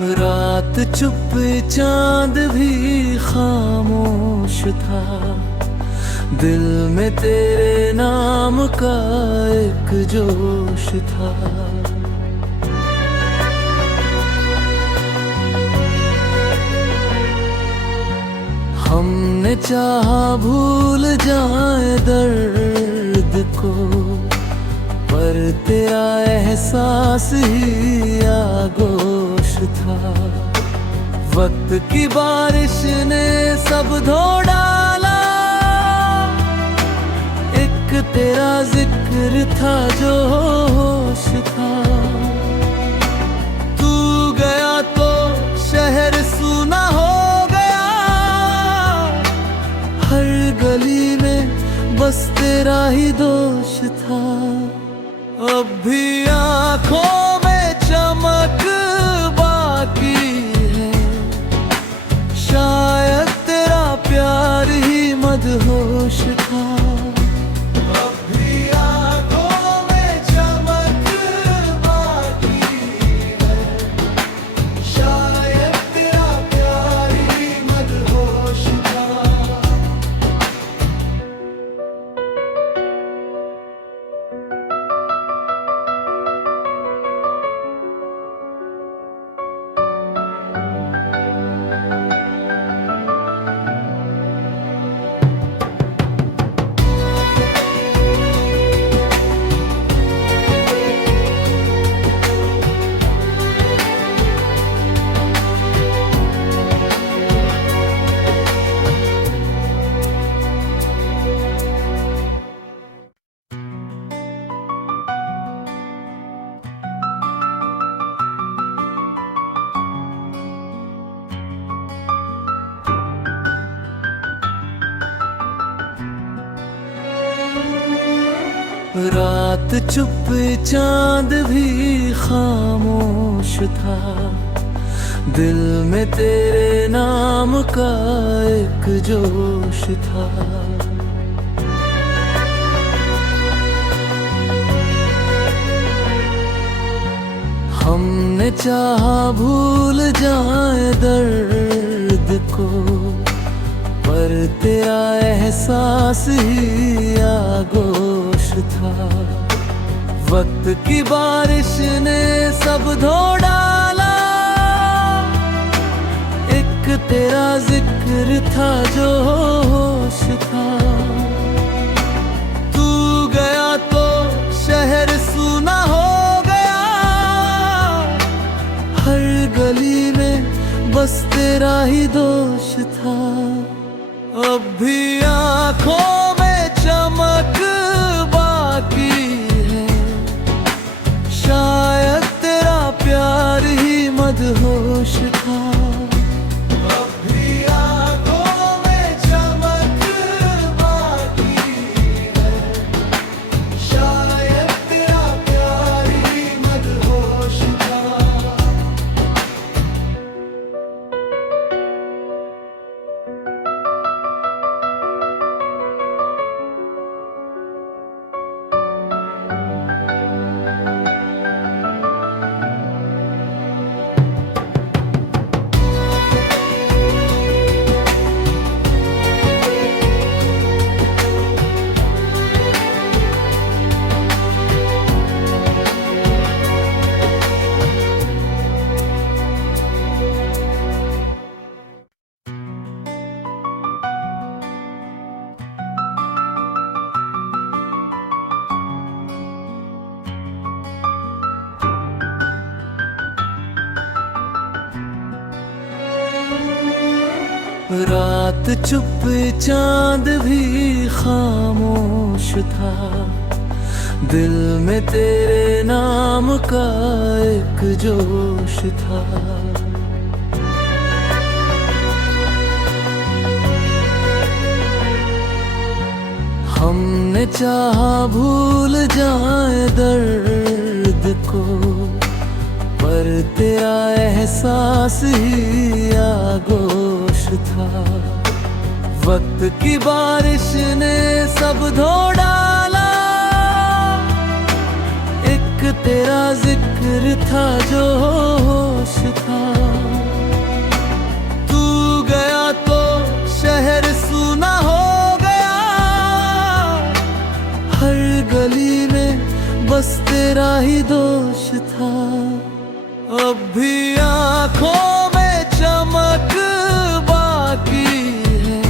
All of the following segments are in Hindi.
रात चुप चांद भी खामोश था, दिल में तेरे नाम का एक जोश था। हमने चाहा भूल जाए दर्द को, पर तेरा एहसास ही आगोश था। वक्त की बारिश ने सब धो डाला, एक तेरा जिक्र था जो होश था। तू गया तो शहर सूना हो गया, हर गली में बस तेरा ही दोष था। अब भी आँखों में चमक बाकी है, शायद तेरा प्यार ही मदहोश था। अब भी आँखों में चमक बाकी है, शायद तेरा प्यार ही मदहोश था। रात चुप चांद भी खामोश था, दिल में तेरे नाम का एक जोश था। हमने चाहा भूल जाए दर्द को, पर तेरा एहसास ही आगोश था। वक्त की बारिश ने सब धो डाला, एक तेरा जिक्र था जो होश था। तू गया तो शहर सूना हो गया, हर गली में बस तेरा ही दोष था। अब भी आँखों में चमक बाकी है, शायद तेरा प्यार ही मदहोश था। अब भी आँखों में चमक बाकी है, शायद तेरा प्यार ही मदहोश था। रात चुप चांद भी खामोश था, दिल में तेरे नाम का एक जोश था। हमने चाहा भूल जाए दर्द को, पर तेरा एहसास ही आगोश था। वक्त की बारिश ने सब धो डाला, एक तेरा जिक्र था जो होश था। ही दोष था। अब भी आंखों में चमक बाकी है,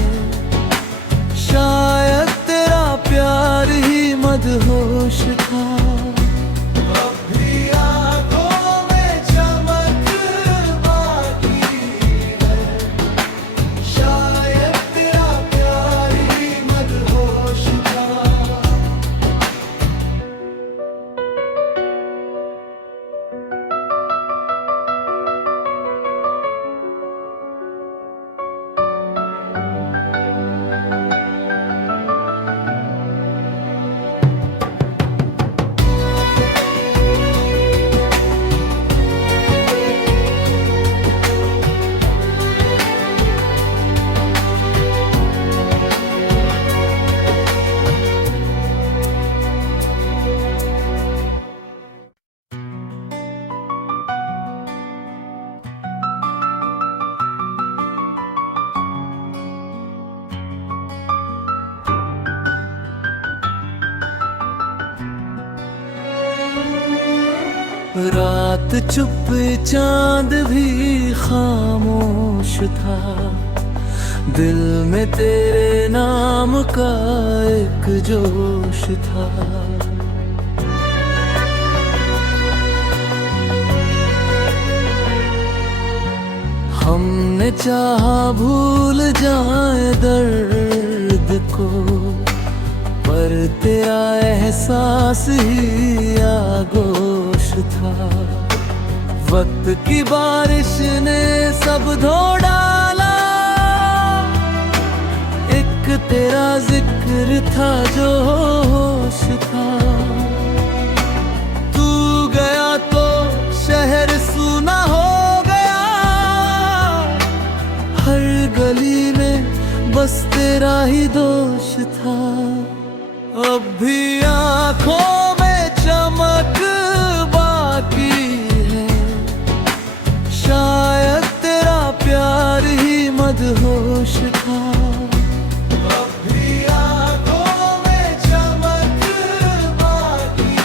शायद तेरा प्यार ही मदहोश था। अब भी आंखों में चमक बाकी है, शायद तेरा प्यार ही मदहोश था। रात चुप चांद भी खामोश था, दिल में तेरे नाम का एक जोश था। हमने चाहा भूल जाए दर्द को, पर तेरा एहसास ही आगोश था। वक्त की बारिश ने सब धो डाला, एक तेरा जिक्र था जो होश था। तू गया तो शहर सूना हो गया, हर गली में बस तेरा ही दोष था। अब भी आंखों में चमक बाकी है, शायद तेरा प्यार ही मदहोश था। अब भी आंखों में चमक बाकी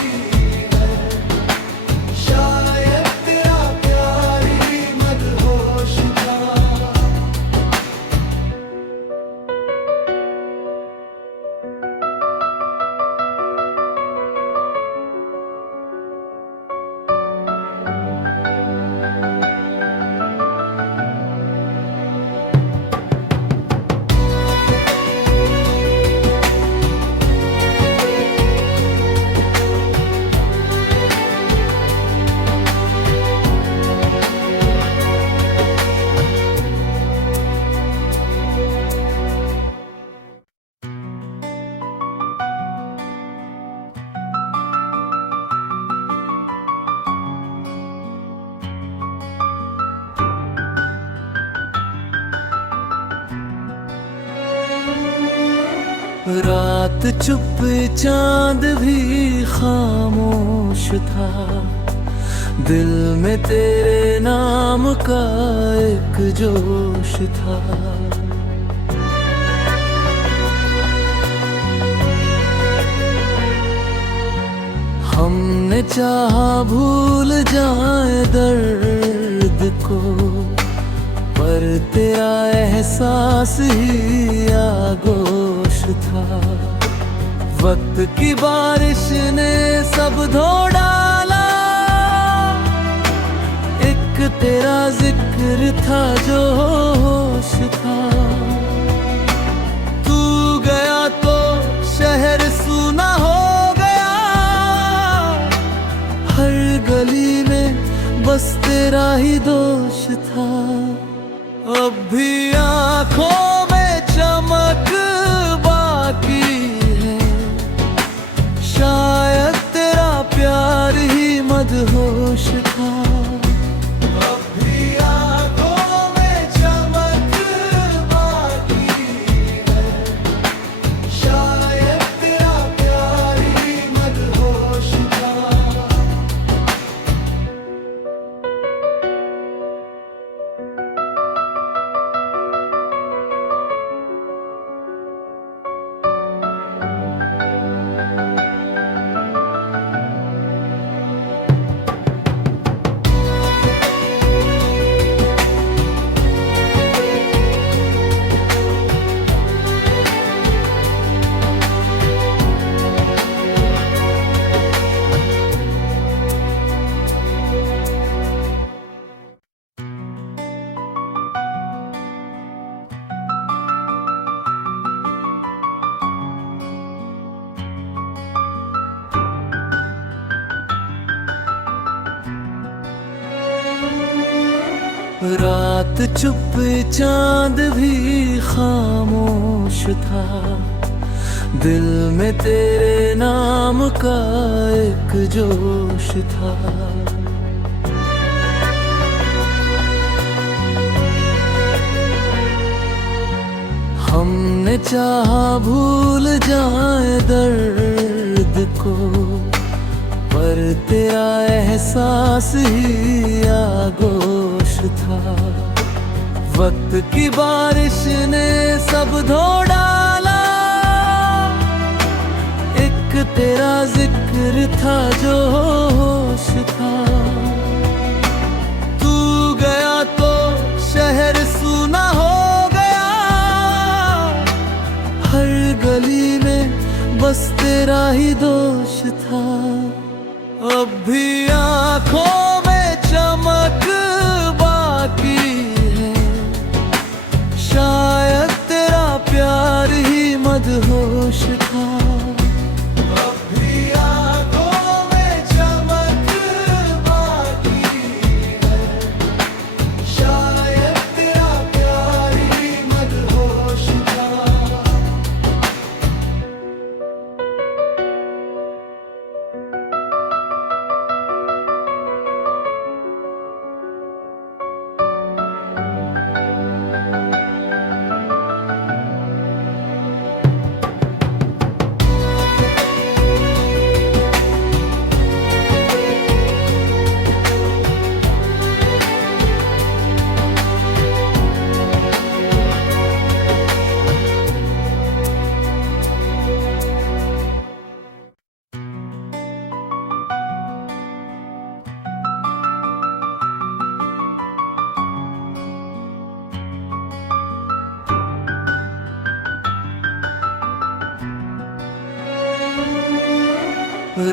है, शायद तेरा प्यार ही मदहोश था। रात चुप चांद भी खामोश था, दिल में तेरे नाम का एक जोश था। हमने चाहा भूल जाए दर्द को, पर तेरा एहसास ही आगोश था। वक्त की बारिश ने सब धो डाला, एक तेरा जिक्र था जो होश था। तू गया तो शहर सूना हो गया, हर गली में बस तेरा ही दोष था। अब भी आंखों में चमक बाकी है, शायद तेरा प्यार ही मदहोश था। अब भी आंखों में चमक बाकी है, शायद तेरा प्यार ही मदहोश था। रात चुप चांद भी खामोश था, दिल में तेरे नाम का एक जोश था। हमने चाहा भूल जाए दर्द को, पर तेरा एहसास ही आगोश था। वक्त की बारिश ने सब धो डाला, एक तेरा जिक्र था जो होश था। तू गया तो शहर सूना हो गया, हर गली में बस तेरा ही दोष था। अब भी आँखों में चमक बाकी है, शायद तेरा प्यार ही मदहोश था। अब भी आँखों में चमक बाकी है, शायद तेरा प्यार ही मदहोश था।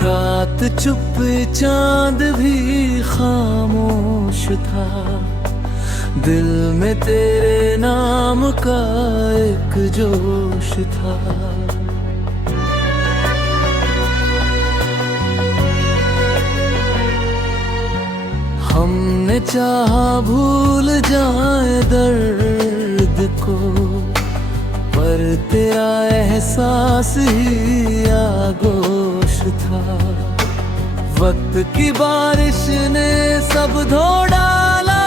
रात चुप चांद भी खामोश था, दिल में तेरे नाम का एक जोश था। हमने चाहा भूल जाए दर्द को, पर तेरा एहसास ही आगोश था। वक्त की बारिश ने सब धो डाला,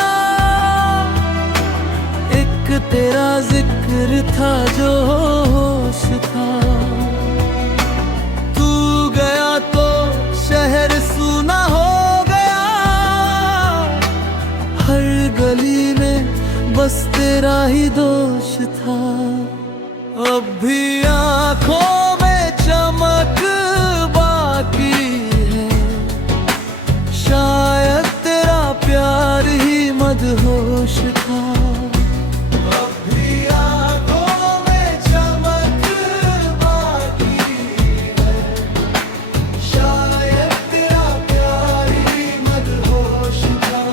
एक तेरा जिक्र था जो होश था। तू गया तो शहर सूना हो गया, हर गली में बस तेरा ही दोष था। अब भी आँखों में चमक बाकी है, शायद तेरा प्यार ही मदहोश था। अब भी आँखों में चमक बाकी है, शायद तेरा प्यार ही मदहोश था।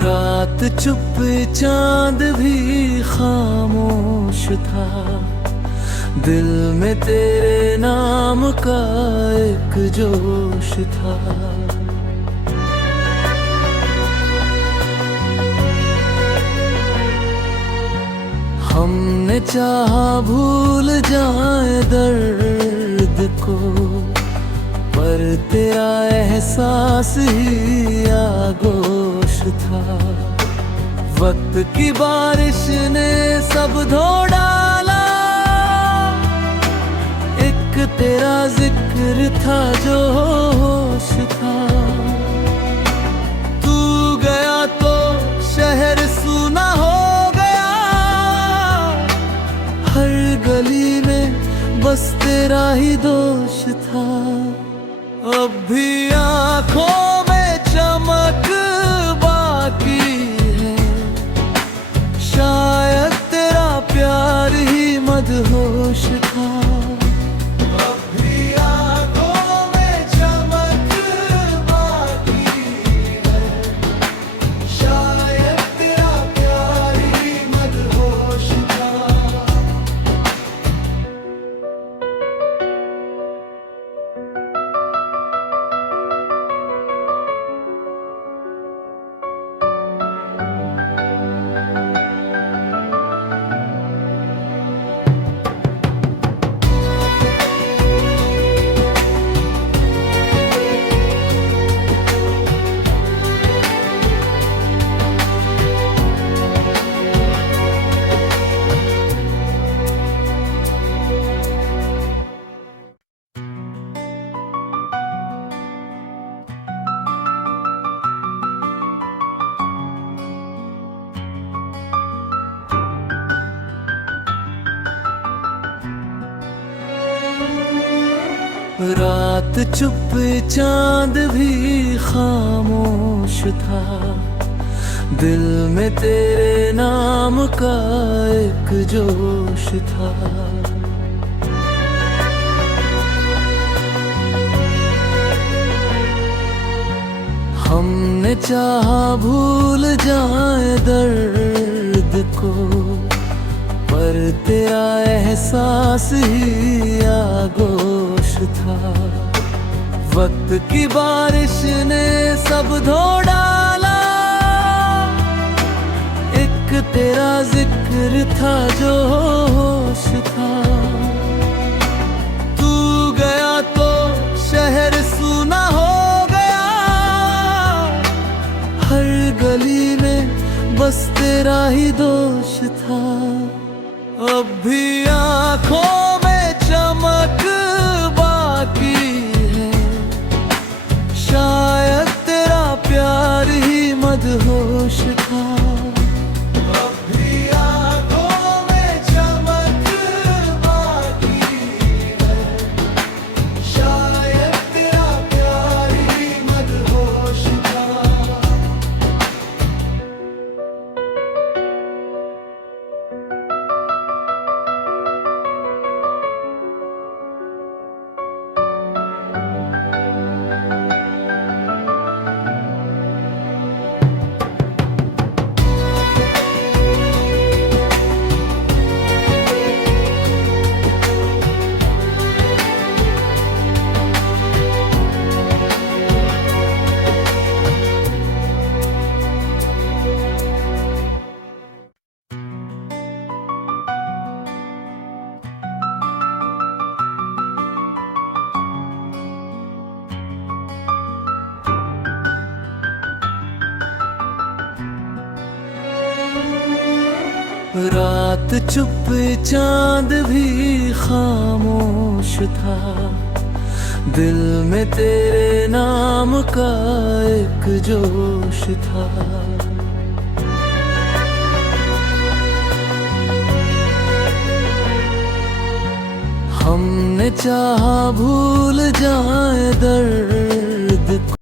रात चुप चांद भी खामोश था, दिल में तेरे नाम का एक जोश था। हमने चाहा भूल जाए दर्द को, पर तेरा एहसास ही आगोश था। वक्त की बारिश ने सब धो डाला, एक तेरा जिक्र था जो होश था। भी आंखों में चमक बाकी है, शायद तेरा प्यार ही मदहोश था। अब भी आंखों में चमक बाकी है, शायद तेरा प्यार ही मदहोश था। रात चुप चांद भी खामोश था, दिल में तेरे नाम का एक जोश था। हमने चाहा भूल जाए दर्द को, पर तेरा एहसास ही आगोश था। वक्त की बारिश ने सब धो डाला, एक तेरा जिक्र था जो होश था। तू गया तो शहर सूना हो गया, हर गली में बस तेरा ही दोष था। अब भी आंखों में चमक बाकी है, शायद तेरा प्यार ही मदहोश था। अब भी आंखों में चमक बाकी है, शायद तेरा प्यार ही मदहोश था। रात चुप चांद भी खामोश था, दिल में तेरे नाम का एक जोश था। हमने चाहा भूल जाए दर्द